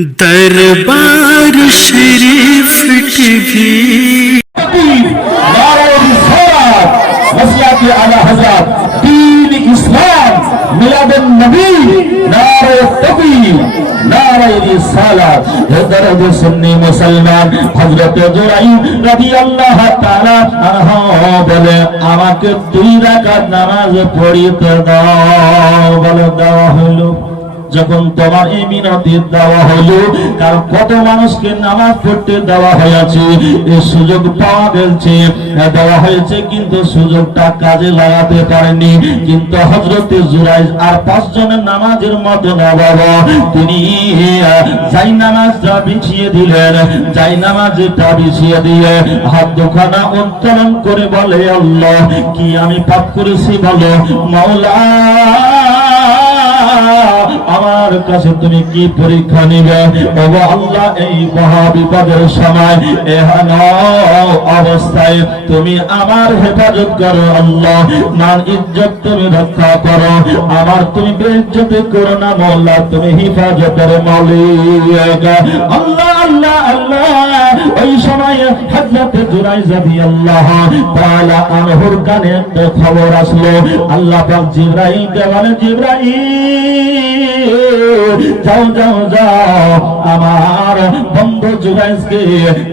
दरबार शरीफ टीवी वसियत आला हज़रत दीन इस्लाम मिलादुन नबी नारे तकबीर नारे रिसालत दर्द सुन्नी मुसलमान हजरत जुराई রাদিয়াল্লাহু তাআলা আনহু বলে আমাকে 2 রাকাত নামাজ পড়িতে দাও বলে দেওয়া হলো যখন তোমার এই মিনতি দেওয়া হলো কারণ কত মানুষকে নামাজ পড়তে দেওয়া হয়েছে এই সুযোগ পাওয়া গেছে দেওয়া হয়েছে কিন্তু সুযোগটা কাজে লাগাতে পারেনি কিন্তু হযরত জুরাইজ আর 5 জনের নামাজের মতো না বাবা তিনি যাই নামাজটা বিছিয়ে দিলেন যাই নামাজটা বিছিয়ে দিয়ে হাত দুখানা উত্তোলন করে বলে আল্লাহ কি আমি পাপ করেছি বলো মাওলা আমার কাছে তুমি কি পরীক্ষা নিবে ওগো আল্লাহ এই মহা বিপদের সময় এহেন অবস্থায় তুমি আমার হেফাজত করো আল্লাহ মান ইজ্জত তুমি রক্ষা করো আমার তুমি বেইজ্জতি করো না মাওলা তুমি হেফাজতের মালিক আল্লাহ আল্লাহ আল্লাহ ওই সময় হযরত জুরাইজ রাদিয়াল্লাহু তাআলা আনহুর কানে একটা খবর আসলো আল্লাহ পাক জিবরাইলকে বলে জিবরাইল যাও যাও যাও আমার বন্ধু জুরাইজকে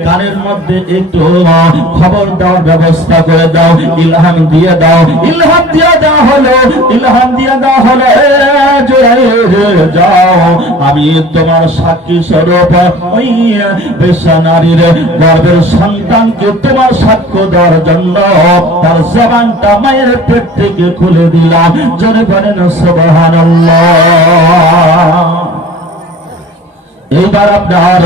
কানের মধ্যে একটু খবর দেওয়ার ব্যবস্থা করে দাও ইলহাম দিয়ে দাও ইলহাম দিয়ে দেওয়া হলো ইলহাম দিয়ে দেওয়া হলো জুরাইজ যাও আমি তোমার সাক্ষী স্বরূপ ওই বেশ্যা নারীর গর্ভের সন্তানকে তোমার সাক্ষ্য দেওয়ার জন্য তার জবানটা মায়ের পেট থেকে খুলে দিলাম জোরে বলেন সুবহানাল্লাহ এবার আপনার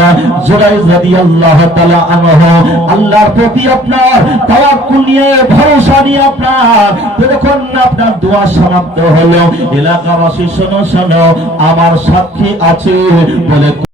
জুরাইজ রাদিয়াল্লাহু তাআলা আনহু আল্লাহর প্রতি আপনার তাওয়াক্কুল নিয়ে ভরসা নিয়ে আপনার যখন আপনার দোয়া সমাপ্ত হলো এলাকাবাসী শোনো শোনো আমার সাক্ষী আছে বলে